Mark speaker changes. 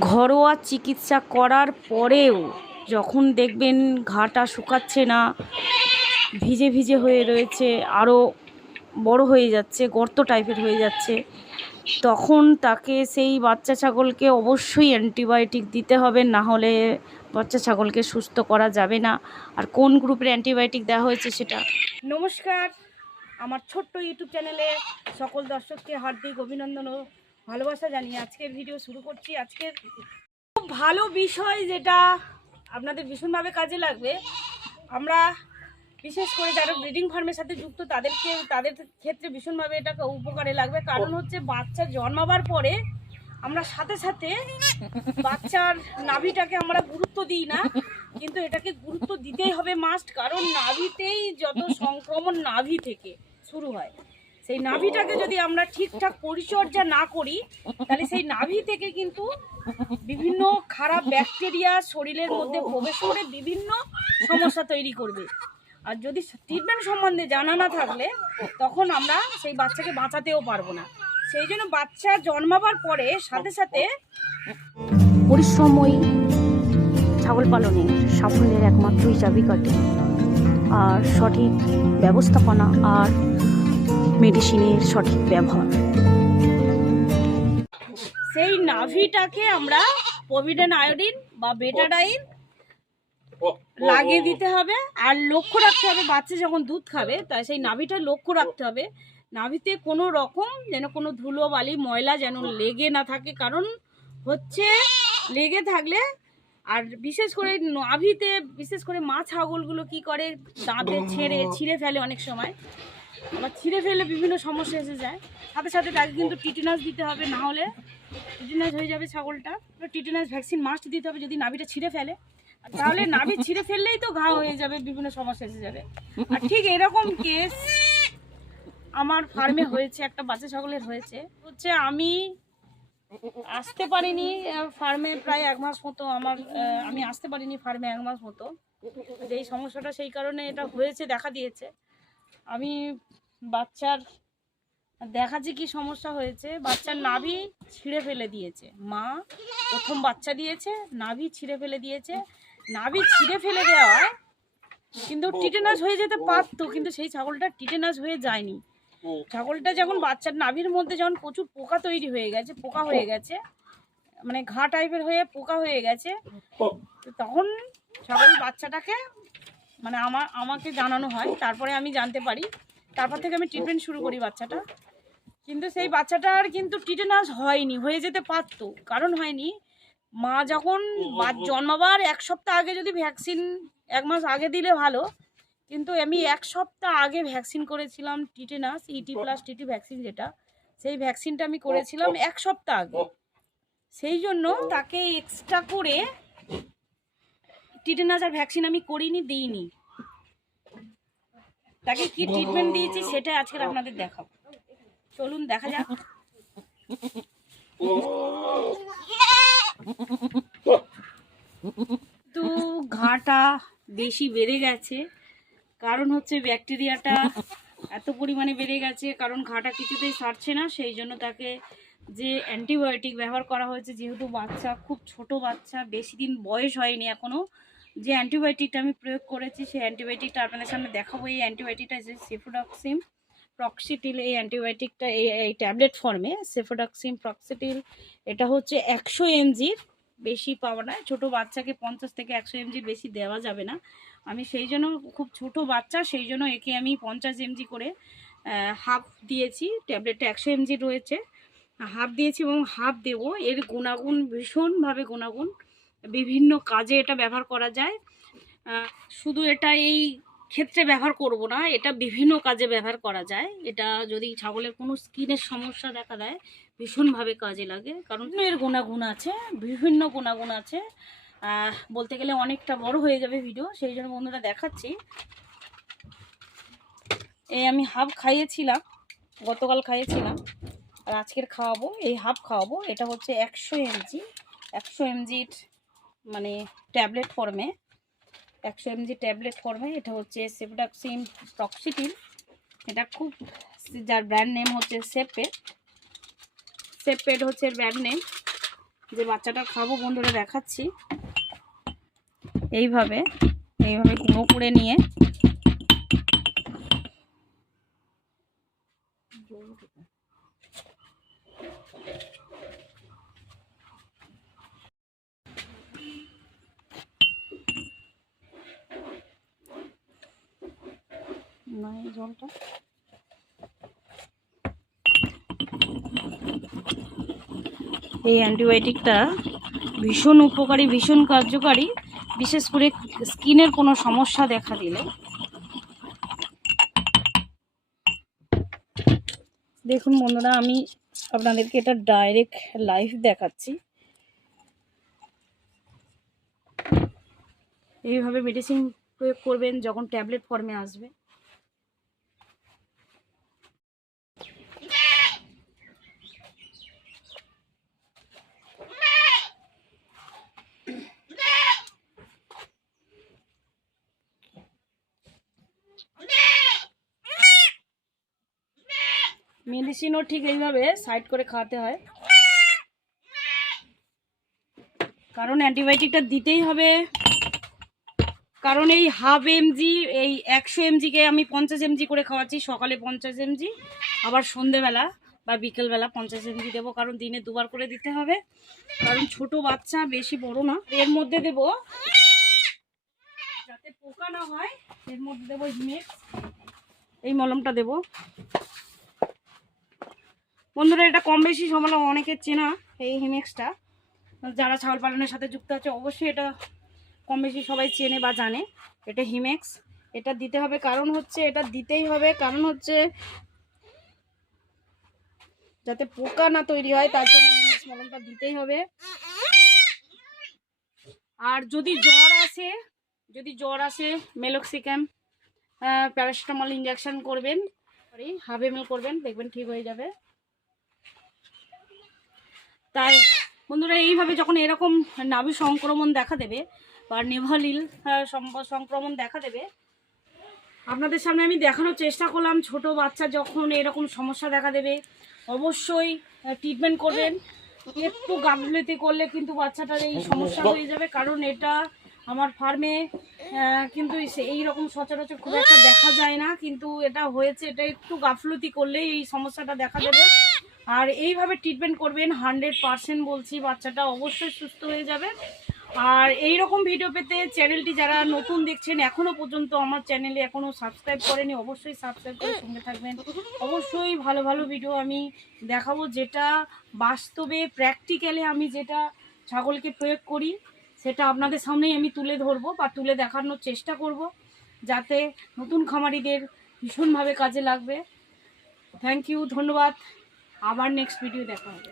Speaker 1: ঘরোয়া চিকিৎসা করার পরেও যখন দেখবেন ঘাটা শুকাচ্ছে না, ভিজে ভিজে হয়ে রয়েছে আরও বড় হয়ে যাচ্ছে, গর্ত টাইপের হয়ে যাচ্ছে, তখন তাকে সেই বাচ্চা ছাগলকে অবশ্যই অ্যান্টিবায়োটিক দিতে হবে, না হলে বাচ্চা ছাগলকে সুস্থ করা যাবে না। আর কোন গ্রুপের অ্যান্টিবায়োটিক দেওয়া হয়েছে সেটা? নমস্কার। আমার ছোট্ট ইউটিউব চ্যানেলে সকল দর্শককে হার্দিক অভিনন্দন ও ভালোবাসা জানিয়ে আজকের ভিডিও শুরু করছি। আজকের খুব ভালো বিষয় যেটা আপনাদের ভীষণভাবে কাজে লাগবে। আমরা বিশেষ করে যারা ব্রিডিং ফার্মের সাথে যুক্ত, তাদেরকে, তাদের ক্ষেত্রে ভীষণভাবে এটা উপকারে লাগবে। কারণ হচ্ছে বাচ্চা জন্মাবার পরে আমরা সাথে সাথে বাচ্চার নাভিটাকে আমরা গুরুত্ব দিই না, কিন্তু এটাকে গুরুত্ব দিতেই হবে মাস্ট কারণ নাভিতেই যত সংক্রমণ নাভি থেকে শুরু হয়। সেই নাভিটাকে যদি আমরা ঠিকঠাক পরিচর্যা না করি, তাহলে সেই নাভি থেকে কিন্তু বিভিন্ন খারাপ ব্যাকটেরিয়া শরীরের মধ্যে প্রবেশ করে বিভিন্ন সমস্যা তৈরি করবে। আর যদি ট্রিটমেন্ট সম্বন্ধে জানা না থাকলে, তখন আমরা সেই বাচ্চাকে বাঁচাতেও পারব না। সেই জন্য বাচ্চা জন্মাবার পরে সাথে সাথে পরিশ্রমই ছাগল পালনে সাফল্যের একমাত্রই চাবিকাঠি আর সঠিক ব্যবস্থাপনা আর মেডিসিনের সঠিক ব্যবহার। সেই নাভিটাকে আমরা পভিডেন আয়োডিন বা বেটাডাইন লাগিয়ে দিতে হবে আর লক্ষ্য রাখতে হবে, বাচ্চা যখন দুধ খাবে তাই সেই নাভিটা লক্ষ্য রাখতে হবে। নাভিতে কোনো রকম যেন কোনো ধুলো বালি ময়লা যেন লেগে না থাকে, কারণ হচ্ছে লেগে থাকলে আর বিশেষ করে নাভিতে, বিশেষ করে মা ছাগলগুলো কি করে, দাঁতে ছেড়ে, ছিঁড়ে ফেলে অনেক সময়। আবার ছিঁড়ে ফেলে বিভিন্ন সমস্যা এসে যায়। সাথে সাথে তাকে কিন্তু টিটেনাস দিতে হবে, না হলে টিটেনাস হয়ে যাবে ছাগলটা। টিটেনাস ভ্যাকসিন মাস্ট দিতে হবে, যদি নাভিটা ছিঁড়ে ফেলে। তাহলে নাভি ছিঁড়ে ফেললেই তো ঘা হয়ে যাবে, বিভিন্ন সমস্যা এসে যাবে। আর ঠিক এরকম কেস আমার ফার্মে হয়েছে, একটা বাচ্চা ছাগলের হয়েছে। হচ্ছে আমি আসতে পারিনি ফার্মে প্রায় এক মাস মতো আমার আমি আসতে পারিনি ফার্মে এক মাস মতো। যেই সমস্যাটা সেই কারণে এটা হয়েছে, দেখা দিয়েছে। আমি বাচ্চার দেখাচ্ছি কি সমস্যা হয়েছে বাচ্চার নাভি ছিঁড়ে ফেলে দিয়েছে। মা প্রথম বাচ্চা দিয়েছে নাভি ছিঁড়ে ফেলে দিয়েছে। নাভি ছিঁড়ে ফেলে দেওয়ায় কিন্তু টিটেনাস হয়ে যেতে পারতো কিন্তু সেই ছাগলটা টিটেনাস হয়ে যায়নি। ছাগলটা যখন বাচ্চার নাভির মধ্যে যখন প্রচুর পোকা তৈরি হয়ে গেছে পোকা হয়ে গেছে মানে ঘা টাইপের হয়ে পোকা হয়ে গেছে তখন ছাগল বাচ্চাটাকে মানে আমার, আমাকে জানানো হয়, তারপরে আমি জানতে পারি। তারপর থেকে আমি ট্রিটমেন্ট শুরু করি বাচ্চাটা। কিন্তু সেই বাচ্চাটার কিন্তু টিটেনাস হয়নি, হয়ে যেতে পারতো, কারণ হয়নি। মা যখন জন্মাবার এক সপ্তাহ আগে যদি ভ্যাকসিন এক মাস আগে দিলে ভালো, কিন্তু আমি এক সপ্তাহ আগে ভ্যাকসিন করেছিলাম tetanus ET plus TT vaccine যেটা, সেই ভ্যাকসিনটা আমি করেছিলাম এক সপ্তাহ আগে। সেই জন্য তাকে এক্সট্রা করে টিটেনাস আর ভ্যাকসিন আমি করিনি, দিইনি। তাকে কি ট্রিটমেন্ট দিয়েছি সেটা আজকে আপনাদের দেখাবো। চলুন, দেখা যাক। তো ঘাটা বেশি বেড়ে গেছে। কারণ হচ্ছে ব্যাকটেরিয়াটা এত পরিমাণে বেড়ে গেছে, কারণ ঘাটা কিছুতেই সারছে না, সেই জন্য তাকে যে অ্যান্টিবায়োটিক ব্যবহার করা হয়েছে, যেহেতু বাচ্চা, খুব ছোট বাচ্চা, বেশি দিন বয়স হয়নি এখনও যে অ্যান্টিবায়োটিকটা আমি প্রয়োগ করেছি, সেই অ্যান্টিবায়োটিকটা আপনাদের সামনে দেখাবো। এই অ্যান্টিবায়োটিকটা যে সেফোডক্সিম প্রক্সিটিল, এই অ্যান্টিবায়োটিকটা এই এই ট্যাবলেট ফর্মে সেফোডক্সিম প্রক্সিটিল, এটা হচ্ছে একশো এমজির বেশি পাওয়া না ছোটো বাচ্চাকে পঞ্চাশ থেকে একশো এমজির বেশি দেওয়া যাবে না। আমি সেই জন্য খুব ছোট বাচ্চা, সেই জন্য একে আমি পঞ্চাশ এমজি করে হাফ দিয়েছি। ট্যাবলেটটা একশো এমজি রয়েছে। হাফ দিয়েছি এবং হাফ দেবো। এর গুণাগুণ ভীষণভাবে গুণাগুণ। বিভিন্ন কাজে এটা ব্যবহার করা যায়। শুধু এটা এই ক্ষেত্রে ব্যবহার করব না, এটা বিভিন্ন কাজে ব্যবহার করা যায়। এটা যদি ছাগলের কোনো স্কিনের সমস্যা দেখা দেয়, ভীষণভাবে কাজে লাগে। কারণ এর গুণাগুণ আছে, বিভিন্ন গুণাগুণ আছে। বলতে গেলে অনেকটা বড় হয়ে যাবে ভিডিও সেই জন্য বন্ধুরা দেখাচ্ছি। এই আমি হাফ খাইয়েছিলাম, গতকাল খাইয়েছিলাম। আর আজকের খাওয়াবো, এই হাফ খাওয়াবো। এটা হচ্ছে একশো এমজি, একশো এমজির মানে ট্যাবলেট ফর্মে, একশো এমজি ট্যাবলেট ফর্মে, এটা হচ্ছে সেফডাক্সিম প্রক্সিটিল এটা খুব যার ব্র্যান্ড নেম হচ্ছে সেপেড। সেপেড হচ্ছে ব্র্যান্ড নেম যে বাচ্চাটা খাব বন্ধুরা দেখাচ্ছি। এইভাবে এইভাবে গুঁড়ো করে নিয়ে। না এই জলটা। এই অ্যান্টিবায়োটিকটা ভীষণ উপকারী, ভীষণ কার্যকারী, বিশেষ করে স্কিনের কোনো সমস্যা দেখা দিলে। দেখুন বন্ধুরা, আমি আপনাদেরকে এটা ডাইরেক্ট লাইভ দেখাচ্ছি। এইভাবে মেডিসিন প্রয়োগ করবেন যখন ট্যাবলেট ফর্মে আসবে। মেডিসিনও ঠিক এইভাবে সাইড করে খাওয়াতে হয়। কারণ অ্যান্টিবায়োটিকটা দিতেই হবে। কারণ এই হাফ এমজি, এই একশো এমজিকে আমি পঞ্চাশ এমজি করে খাওয়াচ্ছি, সকালে পঞ্চাশ এমজি, আবার সন্ধেবেলা বা বিকেলবেলা পঞ্চাশ এমজি দেবো, কারণ দিনে দুবার করে দিতে হবে। কারণ ছোট বাচ্চা, বেশি বড় না। এর মধ্যে দেব, যাতে পোকা না হয়, এর মধ্যে দেবো হিমেক্স এই মলমটা দেবো। বন্ধুরা, এটা কম বেশি সমাল অনেকের চেনা এই হিমেক্সটা যারা ছাগল পালনের সাথে যুক্ত আছে, অবশ্যই এটা কম বেশি সবাই চেনে বা জানে। এটা হিমেক্স এটা দিতে হবে কারণ হচ্ছে, এটা দিতেই হবে। কারণ হচ্ছে, যাতে পোকা না তৈরি হয়, তার জন্য হিমেক্স মলমটা দিতেই হবে। আর যদি জ্বর আসে, যদি জ্বর আসে মেলক্সিক্যাম প্যারাসিটামল ইঞ্জেকশন করবেন, সরি হাফ এম করবেন, দেখবেন ঠিক হয়ে যাবে। তাই বন্ধুরা, এইভাবে যখন এরকম নাভি সংক্রমণ দেখা দেবে, বা নেভালিল সংক্রমণ দেখা দেবে, আপনাদের সামনে আমি দেখানোর চেষ্টা করলাম, ছোট বাচ্চা যখন এরকম সমস্যা দেখা দেবে, অবশ্যই ট্রিটমেন্ট করবেন। একটু গাফলতি করলে কিন্তু বাচ্চাটার এই সমস্যা হয়ে যাবে, কারণ এটা আমার ফার্মে কিন্তু এই রকম সচরাচর খুব একটা দেখা যায় না, কিন্তু এটা হয়েছে, এটা একটু গাফলতি করলেই এই সমস্যাটা দেখা দেবে। আর এইভাবে ট্রিটমেন্ট করবেন হান্ড্রেড পারসেন্ট বলছি, বাচ্চাটা অবশ্যই সুস্থ হয়ে যাবে। আর এই রকম ভিডিও পেতে চ্যানেলটি যারা নতুন দেখছেন, এখনও পর্যন্ত আমার চ্যানেলে এখনও সাবস্ক্রাইব করেনি, অবশ্যই সাবস্ক্রাইব করে সঙ্গে থাকবেন। অবশ্যই ভালো ভালো ভিডিও আমি দেখাবো, যেটা বাস্তবে প্র্যাকটিক্যালে আমি যেটা ছাগলকে প্রয়োগ করি, সেটা আপনাদের সামনেই আমি তুলে ধরবো বা তুলে দেখানোর চেষ্টা করব, যাতে নতুন খামারিদের ভীষণভাবে কাজে লাগবে। থ্যাংক ইউ ধন্যবাদ। আবার নেক্সট ভিডিও দেখা হবে।